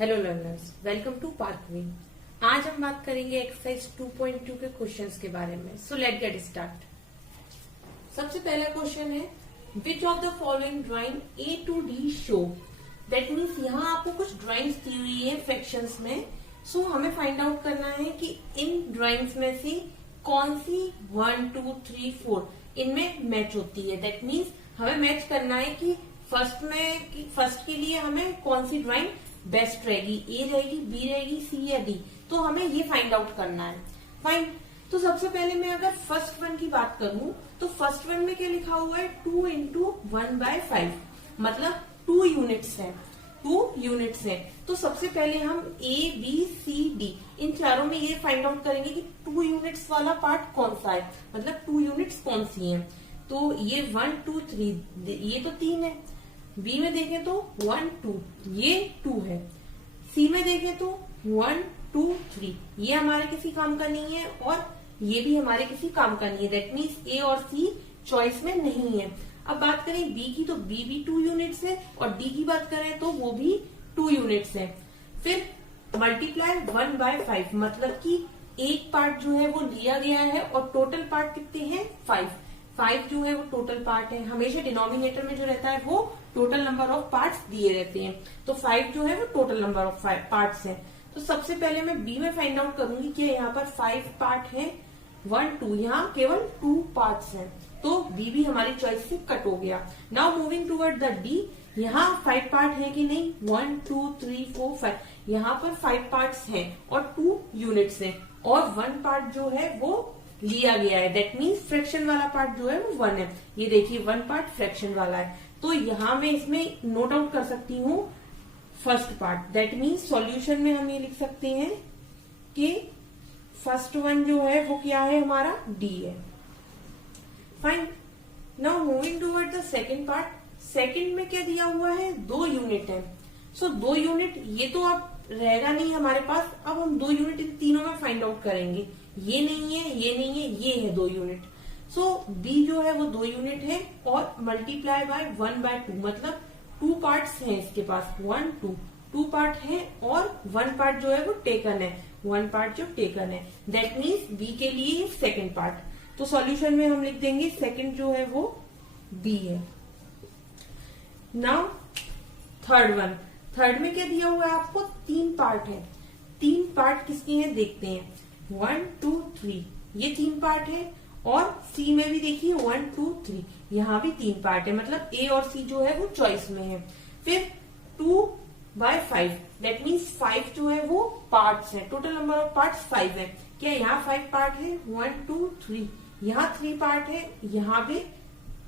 Hello learners, welcome to Parkway. आज हम बात करेंगे एक्सरसाइज 2.2 के क्वेश्चंस के बारे में। So let get start. सबसे पहला क्वेश्चन है which of the following drawing A to D show. That means यहाँ आपको कुछ ड्राइंग्स दी हुई है फ्रैक्शंस में। सो हमें फाइंड आउट करना है कि इन ड्राइंग्स में से कौन सी 1, 2, 3, 4 इनमें मैच होती है। दैट मीन्स हमें मैच करना है कि फर्स्ट के लिए हमें कौन सी ड्राइंग बेस्ट रहेगी, ए रहेगी, बी रहेगी, सी या डी। तो हमें ये फाइंड आउट करना है। फाइन। तो सबसे पहले मैं अगर फर्स्ट वन की बात करूं तो फर्स्ट वन में क्या लिखा हुआ है 2 into 1/5 मतलब 2 यूनिट्स है। 2 यूनिट्स है। तो सबसे पहले हम ए बी सी डी इन चारों में ये फाइंड आउट करेंगे कि 2 यूनिट्स वाला पार्ट कौन सा है, मतलब 2 यूनिट्स कौन सी हैं। तो ये 1, 2, 3 ये तो 3 है। बी में देखें तो 1, 2 ये 2 है। सी में देखें तो 1, 2, 3 ये हमारे किसी काम का नहीं है और ये भी हमारे किसी काम का नहीं है। दैट मीन्स ए और सी चॉइस में नहीं है। अब बात करें बी की तो बी भी 2 यूनिट्स है और डी की बात करें तो वो भी 2 यूनिट्स है। फिर मल्टीप्लाई 1/5 मतलब कि एक पार्ट जो है वो लिया गया है और टोटल पार्ट कितने हैं 5 जो है वो टोटल पार्ट है। हमेशा डिनोमिनेटर में जो रहता है वो टोटल नंबर ऑफ पार्ट्स दिए रहते हैं। तो 5 जो है वो टोटल नंबर ऑफ पार्ट्स है। तो सबसे पहले मैं बी में फाइंड आउट करूंगी कि यहाँ पर 5 पार्ट है, 1, 2 यहाँ केवल 2 पार्ट्स हैं। तो बी भी हमारी चॉइस से कट हो गया। Now moving toward the D. यहाँ 5 पार्ट है कि नहीं, 1, 2, 3, 4, 5 यहाँ पर 5 पार्ट्स हैं और 2 यूनिट्स हैं और 1 पार्ट जो है वो लिया गया है। दैट मीन्स फ्रैक्शन वाला पार्ट जो है वो 1 है। ये देखिए 1 पार्ट फ्रैक्शन वाला है। तो यहाँ मैं इसमें नोट आउट कर सकती हूँ first part. That means solution में हम ये लिख सकते हैं कि फर्स्ट वन जो है वो क्या है हमारा डी है। Fine. Now moving toward the second part. Second में क्या दिया हुआ है 2 यूनिट है। सो 2 यूनिट ये तो अब रहेगा नहीं हमारे पास। अब हम 2 यूनिट इन तीनों में फाइंड आउट करेंगे। ये नहीं है, ये नहीं है, ये है 2 यूनिट। सो बी जो है वो 2 यूनिट है और मल्टीप्लाई बाय 1/2 मतलब 2 पार्ट्स हैं इसके पास। 1, 2 पार्ट है और 1 पार्ट जो है वो टेकन है। 1 पार्ट जो टेकन है दैट मीन्स बी के लिए सेकेंड पार्ट। तो सॉल्यूशन में हम लिख देंगे सेकेंड जो है वो बी है। Now third one. थर्ड में क्या दिया हुआ है आपको 3 पार्ट है। 3 पार्ट किसकी है देखते हैं। 1, 2, 3 ये 3 पार्ट है और सी में भी देखिए 1, 2, 3 यहाँ भी 3 पार्ट है। मतलब ए और सी जो है वो चॉइस में है। फिर 2/5 दैट मीन्स 5 जो है वो पार्ट्स है। टोटल नंबर ऑफ पार्ट्स 5 है। क्या यहाँ 5 पार्ट है 1, 2, 3 यहाँ 3 पार्ट है, यहाँ भी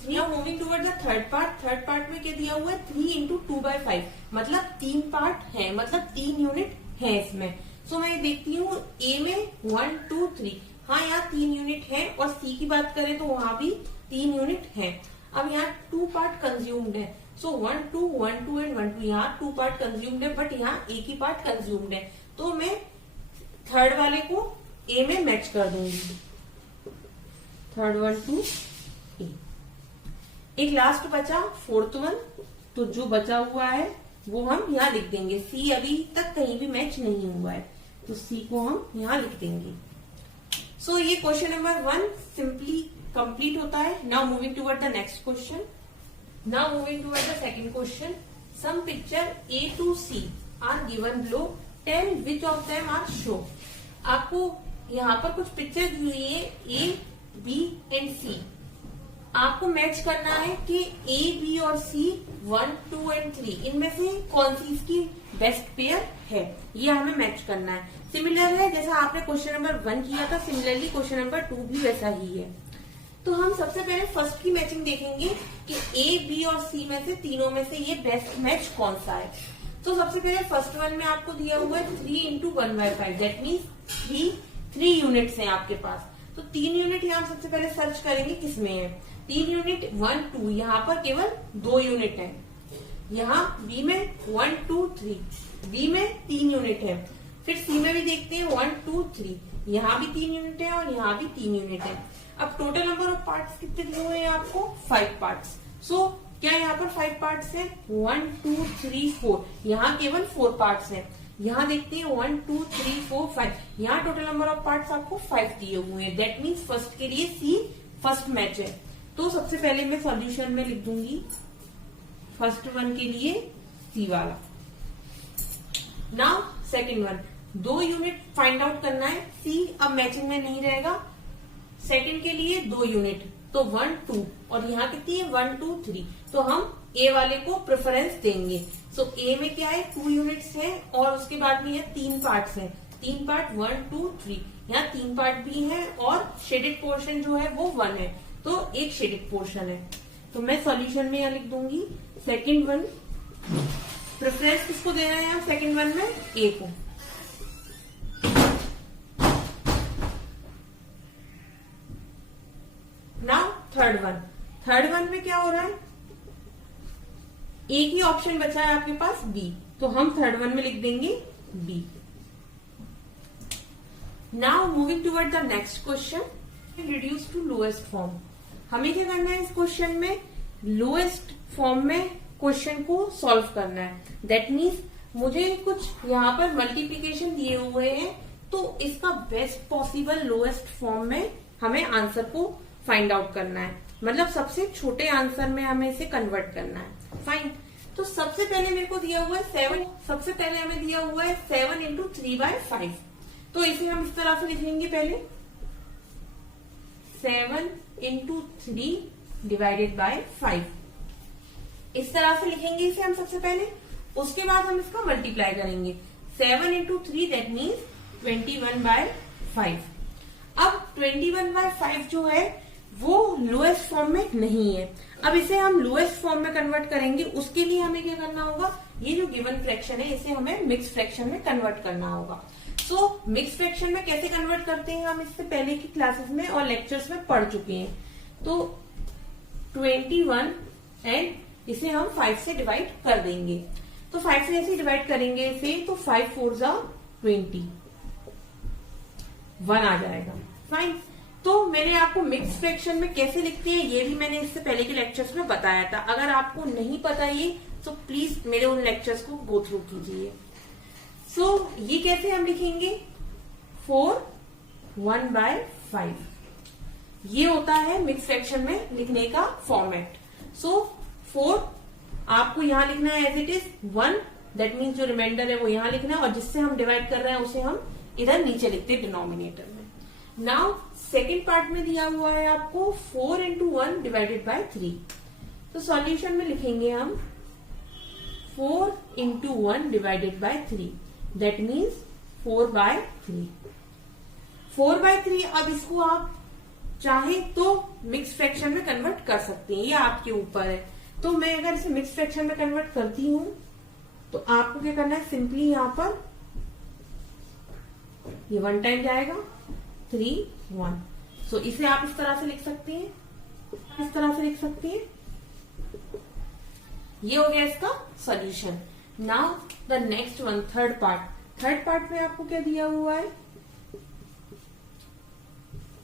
3। Moving toward the third part. Third part में क्या दिया हुआ है 3 into 2/5 मतलब 3 पार्ट है, मतलब 3 यूनिट है इसमें। सो मैं देखती हूँ ए में 1, 2, 3 हाँ यहाँ 3 यूनिट है और सी की बात करें तो वहां भी 3 यूनिट है। अब यहाँ 2 पार्ट कंज्यूम्ड है। सो 1, 2, 1, 2 एंड 1, 2 यहाँ 2 पार्ट कंज्यूम्ड है बट यहाँ एक ही पार्ट कंज्यूम्ड है। तो मैं थर्ड वाले को ए में मैच कर दूंगी। थर्ड वन टू ए। एक लास्ट बचा फोर्थ वन। तो जो बचा हुआ है वो हम यहाँ लिख देंगे। सी अभी तक कहीं भी मैच नहीं हुआ है तो सी को हम यहाँ लिख देंगे। सो ये क्वेश्चन नंबर 1 सिंपली कंप्लीट होता है। Now moving toward the next question. Now moving toward the second question. Some picture A to C are given below. Tell which of them are show. आपको यहाँ पर कुछ पिक्चर दी हुई है A B and सी। आपको match करना है कि ए बी और सी 1, 2 एंड 3 इनमें से कौन सी इसकी बेस्ट पेयर है, ये हमें मैच करना है। सिमिलर है जैसा आपने क्वेश्चन नंबर 1 किया था, सिमिलरली क्वेश्चन नंबर 2 भी वैसा ही है। तो हम सबसे पहले फर्स्ट की मैचिंग देखेंगे कि ए बी और सी में से तीनों में से ये बेस्ट मैच कौन सा है। तो सबसे पहले फर्स्ट वन में आपको दिया हुआ है 3 into 1/5 दैट मीन्स 3 यूनिट्स हैं आपके पास। तो 3 यूनिट यहाँ सबसे पहले सर्च करेंगे किसमें है। 3 यूनिट 1, 2 यहाँ पर केवल 2 यूनिट है। यहाँ बी में 1, 2, 3 बी में 3 यूनिट है। फिर सी में भी देखते हैं 1, 2, 3 यहाँ भी 3 यूनिट है और यहाँ भी 3 यूनिट है। अब टोटल नंबर ऑफ पार्ट्स कितने दिए हुए हैं आपको 5 पार्ट्स। सो क्या यहाँ पर 5 पार्ट्स हैं? 1 2 3 4, यहाँ केवल 4 पार्ट्स हैं। यहाँ देखते हैं 1 2 3 4 5, यहाँ टोटल नंबर ऑफ पार्ट्स आपको 5 दिए हुए हैं। दैट मीन्स फर्स्ट के लिए सी फर्स्ट मैच है। तो सबसे पहले मैं सॉल्यूशन में लिख दूंगी फर्स्ट वन के लिए सी वाला। Now second one, 2 unit find out करना है। सी अब मैचिंग में नहीं रहेगा। सेकंड के लिए 2 यूनिट, तो 1 2, और यहाँ कितनी है? 1 2 3। तो हम ए वाले को प्रेफरेंस देंगे। सो ए में क्या है? 2 यूनिट्स है और उसके बाद भी है 3 पार्ट्स हैं। 3 पार्ट 1 2 3, यहाँ 3 पार्ट भी है और शेडेड पोर्शन जो है वो 1 है, तो एक शेडेड पोर्शन है। तो मैं सॉल्यूशन में यहाँ लिख दूंगी सेकंड वन। प्रेफरेंस किसको देना है यहाँ सेकंड वन में? ए को। Now third one. Third one में क्या हो रहा है? एक ही ऑप्शन बचा है आपके पास, बी, तो हम थर्ड वन में लिख देंगे B. Now moving toward the next question, reduce to lowest form. हमें क्या करना है इस क्वेश्चन में? लोएस्ट फॉर्म में क्वेश्चन को सॉल्व करना है। दैट मीन्स मुझे कुछ यहाँ पर मल्टीप्लीकेशन दिए हुए हैं, तो इसका बेस्ट पॉसिबल लोएस्ट फॉर्म में हमें आंसर को फाइंड आउट करना है। मतलब सबसे छोटे आंसर में हमें इसे कन्वर्ट करना है। फाइन। तो सबसे पहले मेरे को दिया हुआ है 7। सबसे पहले हमें दिया हुआ है 7 इंटू 3/5। तो इसे हम इस तरह से लिखेंगे पहले 7 इंटू 3 डिवाइडेड बाय 5। इस तरह से लिखेंगे इसे हम सबसे पहले। उसके बाद हम इसका मल्टीप्लाई करेंगे 7 इंटू 3, दैट मीन्स 21/5। अब 21/5 जो है वो लोएस्ट फॉर्म में नहीं है। अब इसे हम लोएस्ट फॉर्म में कन्वर्ट करेंगे। उसके लिए हमें क्या करना होगा? ये जो गिवन फ्रैक्शन है इसे हमें मिक्स फ्रैक्शन में कन्वर्ट करना होगा। सो मिक्स फ्रैक्शन में कैसे कन्वर्ट करते हैं हम इससे पहले की क्लासेस में और लेक्चर्स में पढ़ चुके हैं। तो 21 एंड इसे हम 5 से डिवाइड कर देंगे। तो 5 से ऐसे डिवाइड करेंगे इसे, तो 5 4 जा 20, 1 आ जाएगा। फाइन। तो मैंने आपको मिक्स फ्रैक्शन में कैसे लिखते हैं ये भी मैंने इससे पहले के लेक्चर्स में बताया था। अगर आपको नहीं पता ये, तो प्लीज मेरे उन लेक्चर्स को गो थ्रू कीजिए। सो ये कैसे हम लिखेंगे? 4 1/5। ये होता है मिक्स फ्रैक्शन में लिखने का फॉर्मेट। सो 4 आपको यहां लिखना है as it is 1, that means जो रिमाइंडर है वो यहां लिखना है, और जिससे हम डिवाइड कर रहे हैं उसे हम इधर नीचे लिखते हैं डिनोमिनेटर में। नाउ सेकेंड पार्ट में दिया हुआ है आपको 4 इंटू 1 डिवाइडेड बाय 3। तो सॉल्यूशन में लिखेंगे हम 4 into 1 divided by 3, that means 4/3। 4/3। अब इसको आप चाहे तो मिक्स फ्रैक्शन में कन्वर्ट कर सकते हैं, ये आपके ऊपर है। तो मैं अगर इसे मिक्स फ्रैक्शन में कन्वर्ट करती हूं तो आपको क्या करना है? सिंपली यहां पर ये 1 टाइम जाएगा, 3 1। सो इसे आप इस तरह से लिख सकते हैं, इस तरह से लिख सकते हैं। ये हो गया इसका solution. Now the next one, third part. Third part में आपको क्या दिया हुआ है?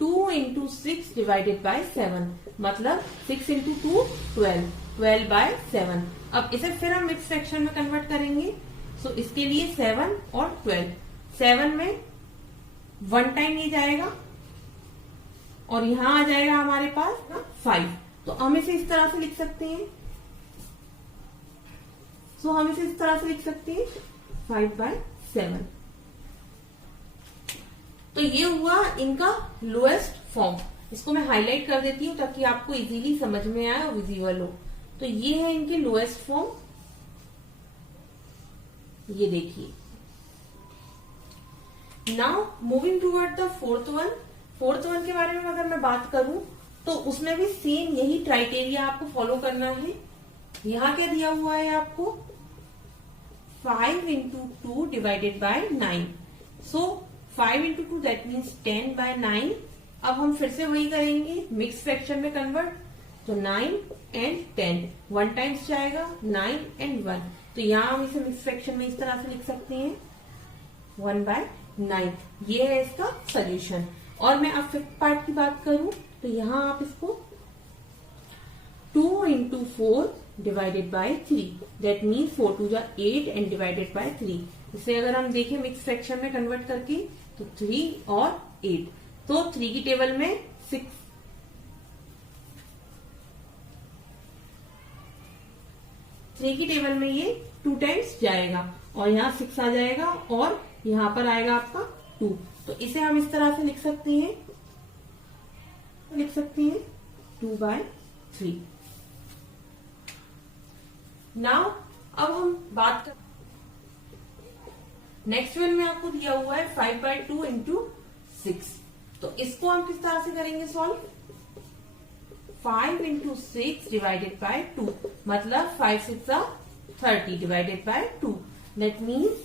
2 इंटू 6 डिवाइडेड बाय 7, मतलब 6 इंटू 2 12, 12/7। अब इसे फिर हम मिक्स फ्रैक्शन में कन्वर्ट करेंगे। सो इसके लिए 7 और 12। 7 में 1 टाइम ये जाएगा और यहां आ जाएगा हमारे पास ना 5। तो हम इसे इस तरह से लिख सकते हैं। सो हम इसे इस तरह से लिख सकते हैं 5/7। तो ये हुआ इनका लोएस्ट फॉर्म। इसको मैं हाईलाइट कर देती हूं ताकि आपको इजीली समझ में आए और विजिबल हो। तो ये है इनके लोएस्ट फॉर्म, ये देखिए। Now moving toward the fourth one. Fourth one के बारे में अगर मैं बात करूं तो उसमें भी सेम यही क्राइटेरिया आपको फॉलो करना है। यहां क्या दिया हुआ है आपको? 5 into 2 divided by 9। So 5 into 2 that means 10/9। अब हम फिर से वही करेंगे, मिक्स फ्रैक्शन में कन्वर्ट। तो 9 एंड 10, 1 टाइम्स जाएगा, 9 एंड 1। तो यहां हम इसे मिक्स फ्रैक्शन में इस तरह से लिख सकते हैं 1/9। ये है इसका सोल्यूशन। और मैं अब फिफ्थ पार्ट की बात करूं तो यहां आप इसको 2 into 4 divided by 3, that means 4 two जा 8 एंड डिवाइडेड बाय 3। इसे अगर हम देखें मिक्स फ्रैक्शन में कन्वर्ट करके तो 3 और 8, तो 3 की टेबल में 6, 3 की टेबल में ये 2 टाइम्स जाएगा और यहाँ 6 आ जाएगा और यहाँ पर आएगा आपका 2। तो इसे हम इस तरह से लिख सकते हैं 2/3। नाउ अब हम बात कर नेक्स्ट वन में आपको दिया हुआ है 5/2 इंटू 6। तो इसको हम किस तरह से करेंगे सॉल्व? 5 इंटू 6 डिवाइडेड बाय 2, मतलब 5 6 30 divided by 2, that means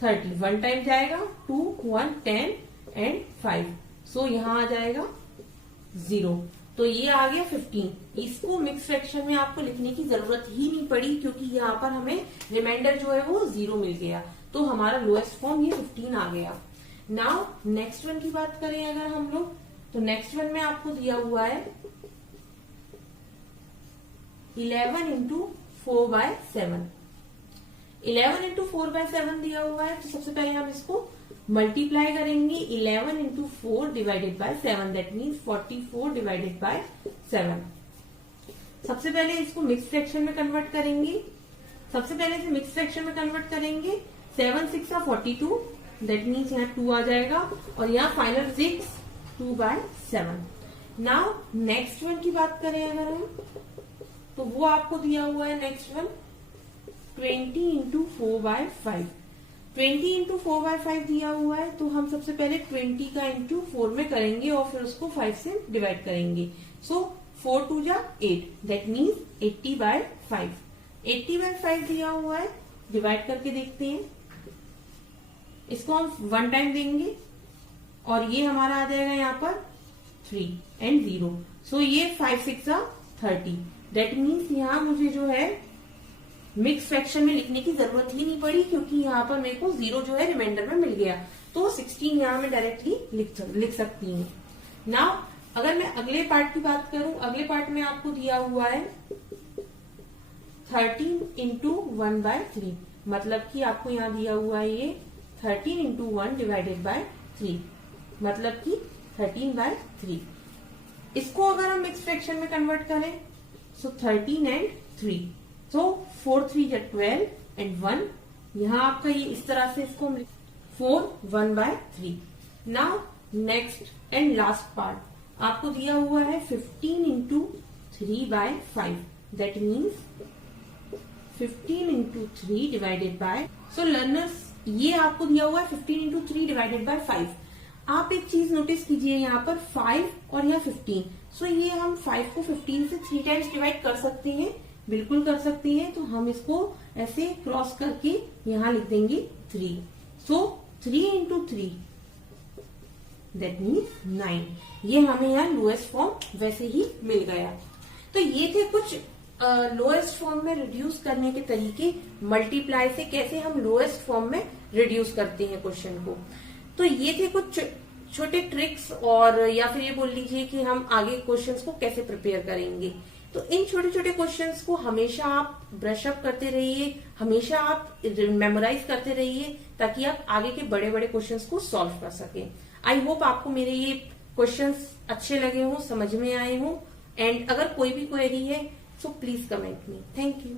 30 1 time जाएगा, 2 1 10 एंड 5, सो यहां आ जाएगा 0। तो ये आ गया 15। इसको मिक्स फ्रैक्शन में आपको लिखने की जरूरत ही नहीं पड़ी क्योंकि यहाँ पर हमें रिमाइंडर जो है वो 0 मिल गया, तो हमारा लोएस्ट फॉर्म ये 15 आ गया। नाउ नेक्स्ट वन की बात करें अगर हम लोग, तो नेक्स्ट वन में आपको दिया हुआ है 11 इंटू 4/7। 11 इंटू 4/7 दिया हुआ है, तो सबसे पहले हम इसको मल्टीप्लाई करेंगे 11 into 4 divided bye 7, that means 44 divided by 7। सबसे पहले इसको मिक्स फ्रैक्शन में कन्वर्ट करेंगे, 7 6 42, दैट मीन्स यहाँ 2 आ जाएगा और यहाँ फाइनल 6 2/7। नाउ नेक्स्ट वन की बात करें अगर हम, तो वो आपको दिया हुआ है नेक्स्ट वन 20 इंटू 4/5। 20 इंटू 4/5 दिया हुआ है, तो हम सबसे पहले 20 का इंटू 4 में करेंगे और फिर उसको 5 से डिवाइड करेंगे। सो 4 2 जा 8, दैट मीन्स 80/5। 80/5 दिया हुआ है, डिवाइड करके देखते हैं। इसको हम 1 टाइम देंगे और ये हमारा आ जाएगा यहाँ पर 3 एंड 0, सो ये 5 6 30, दैट मीन्स यहाँ मुझे जो है मिक्स फ्रैक्शन में लिखने की जरूरत ही नहीं पड़ी क्योंकि यहाँ पर मेरे को 0 जो है रिमाइंडर में मिल गया, तो 16 यहाँ में डायरेक्टली लिख सकती हूँ। नाउ अगर मैं अगले पार्ट की बात करूं, अगले पार्ट में आपको दिया हुआ है 13 इंटू 1/3, मतलब कि आपको यहाँ दिया हुआ है ये 13 इंटू 1 डिवाइडेड बाय 3, मतलब कि 13/3। इसको अगर हम मिक्स फ्रैक्शन में कन्वर्ट करें, सो 13 एंड 3, सो 4 3 जा 12 एंड 1, यहाँ आपका ये इस तरह से इसको 4 1/3। Now next and last part आपको दिया हुआ है 15 into 3/5, that means 15 into 3 divided by, so learners ये आपको दिया हुआ है 15 इंटू 3 डिवाइडेड बाय 5। आप एक चीज नोटिस कीजिए यहाँ पर 5 और यहाँ 15, सो ये हम 5 को 15 से 3 टाइम्स डिवाइड कर सकते हैं, बिल्कुल कर सकते हैं। तो हम इसको ऐसे क्रॉस करके यहाँ लिख देंगे 3, सो 3 इंटू 3 दैट मीन्स 9। ये हमें यहाँ लोएस्ट फॉर्म वैसे ही मिल गया। तो ये थे कुछ लोएस्ट फॉर्म में रिड्यूस करने के तरीके, मल्टीप्लाई से कैसे हम लोएस्ट फॉर्म में रिड्यूस करते हैं क्वेश्चन को। तो ये थे कुछ छोटे ट्रिक्स, और या फिर ये बोल लीजिए कि हम आगे क्वेश्चंस को कैसे प्रिपेयर करेंगे। तो इन छोटे छोटे क्वेश्चंस को हमेशा आप ब्रश अप करते रहिए, हमेशा आप मेमोराइज करते रहिए ताकि आप आगे के बड़े बड़े क्वेश्चंस को सॉल्व कर सकें। आई होप आपको मेरे ये क्वेश्चंस अच्छे लगे हों, समझ में आए हों, एंड अगर कोई भी क्वेरी है so please comment me. Thank you.